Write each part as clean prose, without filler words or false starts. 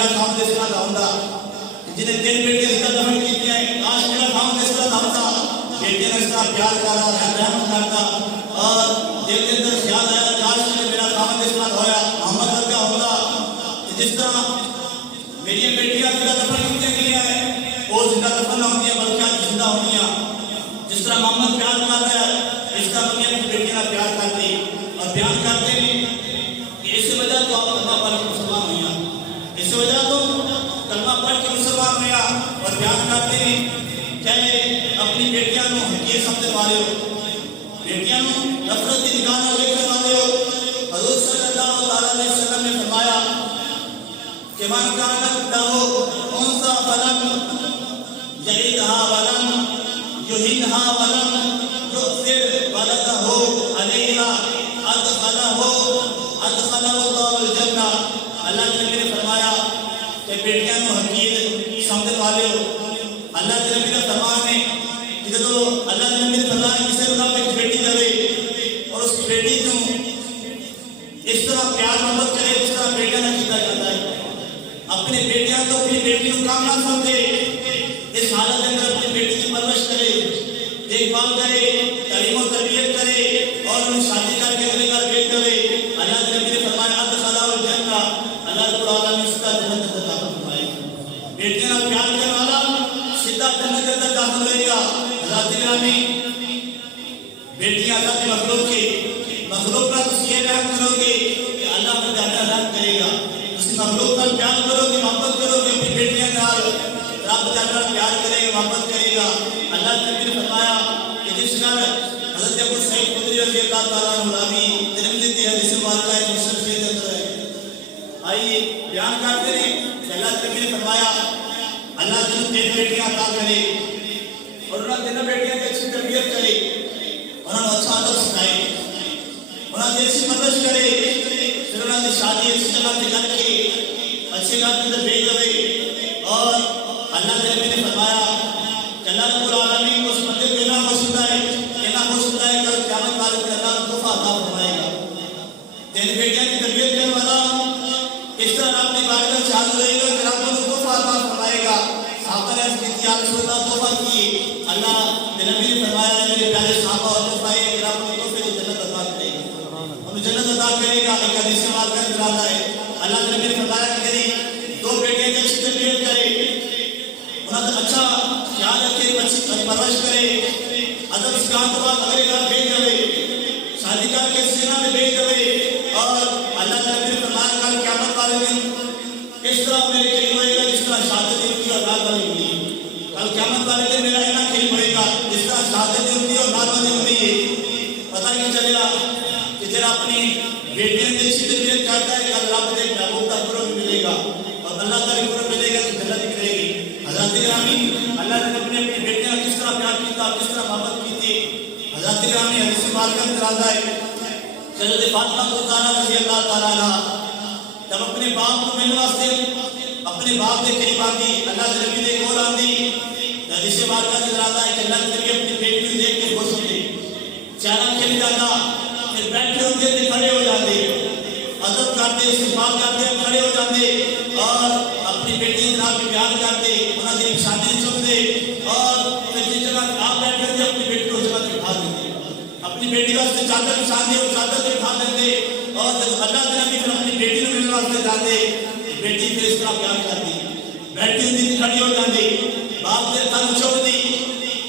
میرا کام اس طرح کا ہوتا جنہیں 3 بیٹیاں اس طرح دفن کی ہیں، کاش میرا کام اس طرح کا ہوتا، بیٹیاں اس طرح پیار کر رہا ہے، رحمت کرتا، اور دل کے اندر خیال آیا کاش میرا کام اس طرح ہویا محمد کا ہوتا، جس طرح میری بیٹیاں زندہ دفن کی گئی ہیں وہ زندہ دفن نہ ہوتی ہیں بلکہ زندہ ہوتی ہیں، جس طرح محمد پیار کر رہا ہے اس طرح دنیا کی بیٹیاں پیار کرتی اور بیان کرتے ہیں کہ اس وجہ تو آپ کلمہ پڑھ کے مسلمان ہوئے، اس وجہ تو کلمہ پڑھ کے مسلمان ہوئے اور بیان کرتے ہیں کہ اپنی بیٹیاں کو حقیر سمجھنے والے ہو، بیٹیاں کو نفرت کی نگاہ نہ دیکھنے والے ہو۔ حضور صلی اللہ علیہ وسلم نے فرمایا کہ من کانت لہ انثی فلم یلدھا ولم یہنھا ولم یؤثر ولدہ علیہا ادخلہ اللہ الجنہ۔ اللہ کے نبی نے فرمایا کہ بیٹیاں کو حقیر سمجھنے والے ہو، اللہ کے نبی کا فرمان ہے کہ جب اللہ کے نبی نے فرمایا کسی اللہ پہ ایک بیٹی دے اور اس بیٹی کو اس طرح پیار محبت کرے جس طرح بیٹا نہ کیتا جاتا ہے، اپنے بیٹیاں تو اپنی بیٹی کو کام نہ سمجھے، اس حالت کے اندر اپنی بیٹی کی پرورش کرے، دیکھ بھال کرے، تعلیم و تربیت کرے اور انہیں شادی کر کے اپنے گھر بھیج دے۔ اللہ کے نبی نے فرمایا ادخلہ الجنہ، اللہ رب العالمین اس کا جنت عطا فرمائے۔ بیٹیاں پیار کرنے والا سیدھا جنت کے اندر داخل ہوئے گا۔ حضرات گرامی، بیٹیاں اللہ کی مخلوق کا تم یہ رحم کرو گے کہ اللہ کا زیادہ رحم کرے گا، اس کی مخلوق کا پیار کرو گے، محبت کرو گے، اپنی بیٹیاں نال رب زیادہ پیار کرے گا، محبت کرے گا۔ اللہ کے نبی نے فرمایا کہ جس گھر حضرت ابو سعید خدری رضی اللہ تعالیٰ عنہ جنم لیتے ہیں حدیث مبارکہ ہے مسلم کے اندر ہے، آئیے بیان کرتے ہیں کہ اللہ کے نبی نے فرمایا اللہ جن 3 بیٹیاں عطا کرے اور انہوں نے 3 بیٹیاں کی اچھی تربیت کرے، انہوں نے اچھا ادب سکھائے، انہوں نے اچھی پرورش کرے، پھر انہوں نے شادی اچھی جگہ سے کر کے اچھے گھر کے اندر بھیج دے، اور اللہ کے نبی نے فرمایا کہ اللہ رب العالمین اس بندے کو اتنا خوش ہوتا ہے کل قیامت والے دن اللہ کو تحفہ عطا فرمائے گا۔ 3 بیٹیاں کی تربیت کرنے والا اس طرح اپنی بارگاہ میں حاضر رہے گا کہ رب کو تحفہ عطا فرمائے گا۔ صحابہ نے عرض کی یا رسول اللہ تحفہ کی؟ اللہ کے نبی نے فرمایا میرے پیارے صحابہ اور تحفہ ہے کہ رب کو تحفے کو جنت عطا کرے گا، ہمیں جنت عطا کرے گا۔ ایک حدیث سے بات کر رہا ہے اللہ کے نبی نے فرمایا کہ میری 2 بیٹیاں کی اچھی تربیت کرے، انہیں اچھا خیال رکھے، اچھی پرورش کرے، ادب سکھانے کے بعد اگلے گھر بھیج دے، شادی کر کے سینا میں بھیج دے، اور اللہ کے نبی نے فرمایا کل قیامت والے دن اس طرح میرے قریب ہوئے گا جس طرح شہادت ہوئی اور اولاد والی ہوئی ہے۔ کل قیامت والے دن میرا اتنا قریب ہوئے گا جس طرح شہادت ہوئی اور اولاد والی ہوئی ہے۔ پتہ نہیں چلے گا کہ جب اپنی بیٹیاں کی اچھی تربیت کرتا ہے کل رب کے محبوب کا قرب ملے گا اور اللہ کا قرب ملے گا تو جنت ملے گی۔ حضرات گرامی، اللہ نے اپنی بیٹیاں کس طرح پیار کیا، کس طرح محبت کی تھی۔ حضرات گرامی، حدیث مبارکہ میں آتا ہے حضرت فاطمہ زہرا رضی اللہ تعالیٰ عنہا جب اپنے باپ کو ملنے واسطے اپنے باپ کے قریب آتی، اللہ کے نبی نے کول آتی، حدیث مبارکہ میں آتا ہے کہ اللہ کے نبی اپنی بیٹی کو دیکھ کے خوش ہوتے، چہرہ کھل جاتا، پھر بیٹھے ہوتے تھے کھڑے ہو جاتے، ادب کرتے، استقبال کرتے، کھڑے ہو جاتے اور اپنی بیٹی کے ساتھ بیان کرتے، انہوں نے شادی چکتے، اور پھر جس جگہ آپ بیٹھے تھے اپنی بیٹی کو اس جگہ اٹھا دیتے، اپنی بیٹی کا چادر بچھاتے اور چادر سے اٹھا دیتے، اور جب اللہ کے نبی پھر اپنی بیٹی کو ملنے واسطے جاتے، بیٹی پھر اس طرح بیان کرتی، بیٹھی ہوتی تھی کھڑی ہو جاتی، باپ سے تن چھوڑتی،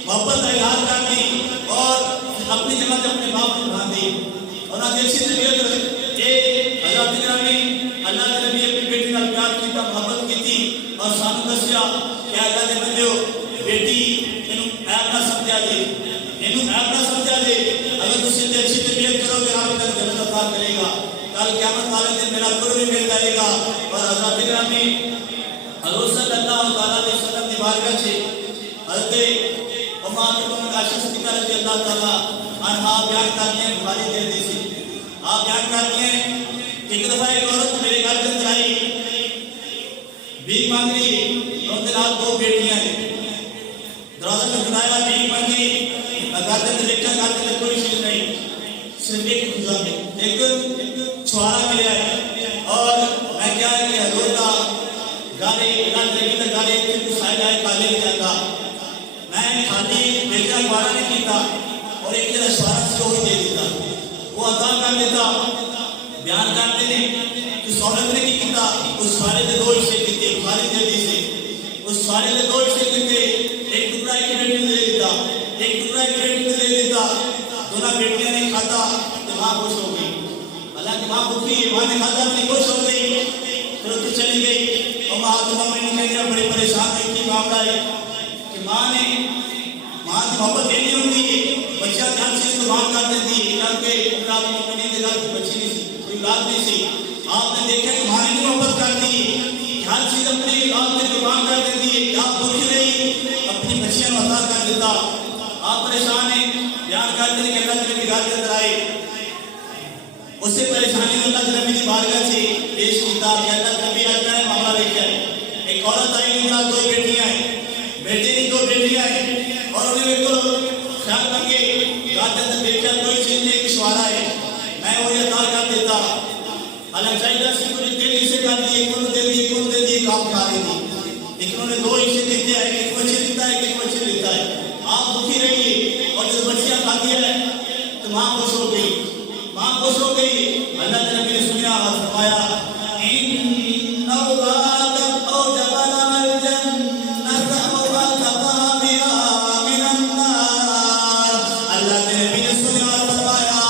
محبت کا اظہار کرتی اور اپنی جگہ سے اپنے باپ کو اٹھاتی، اور آج اچھی تربیت حضرات گرامی، اللہ کے نبی اپنی بیٹی کا پیار کیا، محبت کی تھی، اور سانو دسیا کہ اللہ کے بندے بیٹی انہوں عیب نہ سمجھا جے، انہوں عیب نہ سمجھا جے، اگر تسی تے اچھی تربیت کرو گے آپ تک جنت عطا کرے گا، کل قیامت والے دن میرا قرب بھی مل جائے گا۔ اور حضرات گرامی، حضور صلی اللہ علیہ وسلم کی بارگاہ سے حضرت ام عائشہ صدیقہ رضی اللہ تعالیٰ عنہا بیان کرتی ہیں، بخاری دے دی سی، آپ بیان کرتی ہیں کہ ایک دفعہ ایک عورت میرے گھر کے اندر آئی، بھیک مانگ رہی، اور ان کے ساتھ 2 بیٹیاں ہیں، دروازہ میں کھڑایا، بھیک مانگی، گھر کے اندر دیکھا، گھر کے اندر کوئی چیز نہیں، صرف ایک چھوارا ملا ہے، اور میں کیا ہے کہ حضور کا گل نہیں جاتا میں خالی بیٹا گوارا نہیں کیتا اور ایک جڑا اشارہ سی وہ دے دیتا وہ ادا کر دیتا بیان کرتے ہیں کہ عورت نے کی کیتا اس سارے دے دو حصے کیتے بخاری دے حدیث اس سارے دے دو حصے کیتے ایک ٹکڑا ایک بیٹی نے دے دیتا ایک ٹکڑا ایک بیٹی نے دے دیتا دونوں بیٹیاں نے کھاتا تو ماں خوش ہو گئی حالانکہ ماں بھوکی ہے ماں نے کھاتا اپنی خوش ہو گئی پھر تو چلی گئی اور ماں تو ماں نے کہا بڑی پریشان ہوئی کی معاملہ ہے کہ ماں کی محبت دینی ہوتی ہے بچہ ہر چیز کو مان کر دیتی ہے کیونکہ رات میں اپنی جگہ کی بچی نہیں تھی کوئی اولاد نہیں تھی آپ نے دیکھا کہ ماں نے محبت کرتی ہے ہر چیز اپنی اولاد میں قربان کر دیتی ہے آپ بھوکی رہی اپنی بچیاں کو عطا کر دیتا آپ پریشان ہیں بیان کرتے ہیں کہ اللہ تعالی بگاڑ کے اندر آئے اس سے پریشانی میں اللہ تعالی کی بارگاہ سے پیش کیتا کہ اللہ تعالی آتا ہے معاملہ دیکھا ہے ایک عورت آئی ان کا دو بیٹیاں ہیں بیٹے کی دو بیٹیاں ہیں اور انہیں بالکل خیال کر کے گھر کے اندر دیکھا کوئی چیز نہیں کشوارا ہے میں وہی عطا کر دیتا حالانکہ چاہیے سی کچھ تیزی سے کر دی ایک دے دی ایک دے دی کام کھا رہی تھی لیکن انہوں نے دو حصے دیتے ہیں ایک بچے دیتا ہے ایک بچے دیتا ہے آپ دکھی رہیے اور جب بچیاں کھاتی ہے تو ماں خوش ہو گئی ماں خوش ہو گئی اللہ کے نبی نے سنیا اور فرمایا ان اولادک او جبل الجنت او اتقا بها من النار اللہ کے نبی نے سنیا اور فرمایا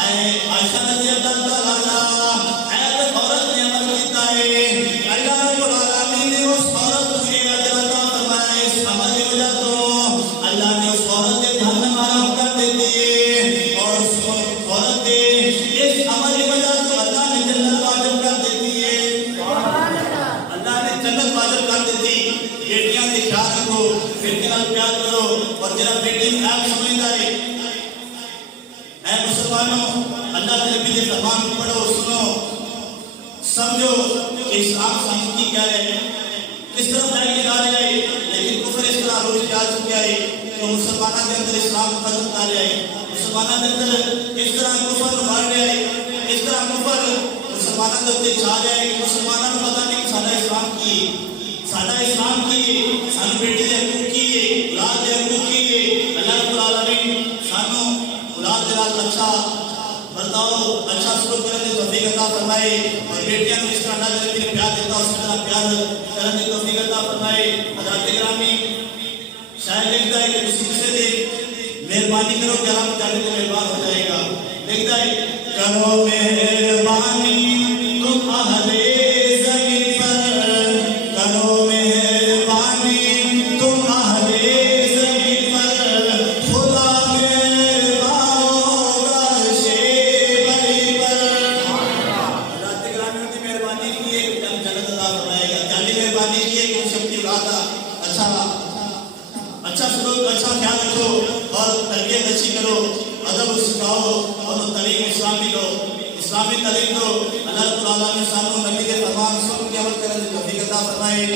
اے عائشہ رضی اللہ عنہا اے عورت نے عمل کیتا ہے اللہ رب العالمین نے اس عورت کو یہ اجر عطا فرمایا اس عمل کی وجہ تو اللہ نے اس عورت کے جہنم حرام کر دیتی ہے اور اس عورت کے اس عمل کی وجہ سے اللہ نے جنت واجب کر دیتی ہے اللہ نے جنت واجب کر دیتی بیٹیاں سے خیال رکھو بیٹیاں سے پیار کرو اور جناب بیٹی میں آپ سمجھتا ہے اے مسلمانوں اللہ کے نبی کے فرمان کو پڑھو سنو سمجھو کہ اسلام سمجھ کی کیا ہے کس طرح جائے جا رہا ہے لیکن کفر اس طرح روز جا چکا ہے کہ مسلمانوں کے اندر اسلام ختم کر رہا ہے مسلمانوں کے اندر اس طرح کفر مار رہا ہے اس طرح کفر مسلمانوں کے اندر چھا جائے کہ مسلمانوں کو پتہ نہیں سارا اسلام کی سان بیٹی دے حقوق کی اولاد دے حقوق کی اللہ رب العالمین سانو اولاد دے نال اچھا برتاؤ اچھا سلوک کرنے کی توفیق عطا فرمائے اور بیٹیاں کو اس طرح اللہ نے پیار دیتا اس طرح پیار کرنے کی توفیق عطا فرمائے حضرات گرامی شاید لکھتا ہے کہ کسی سے مہربانی کرو کہ ہم جانے کو مہربان ہو جائے گا لکھتا ہے کرو مہربانی تم اہل زمین پر کرو مہربانی تم اہل زمین پر خدا مہربان ہوگا عرش بری پر حضرات گرامی کی مہربانی کی ہے کہ ہم جنت عطا فرمائے گا جانی مہربانی کی ہے کہ اس اپنی اولاد اچھا سلوک اچھا خیال رکھو اور تربیت اچھی کرو ادب سکھاؤ اور تعلیم اسلامی دو اسلامی تعلیم دو اللہ رب العالمین سانو نبی کے فرمان سن کے عمل کرنے کی توفیق عطا فرمائے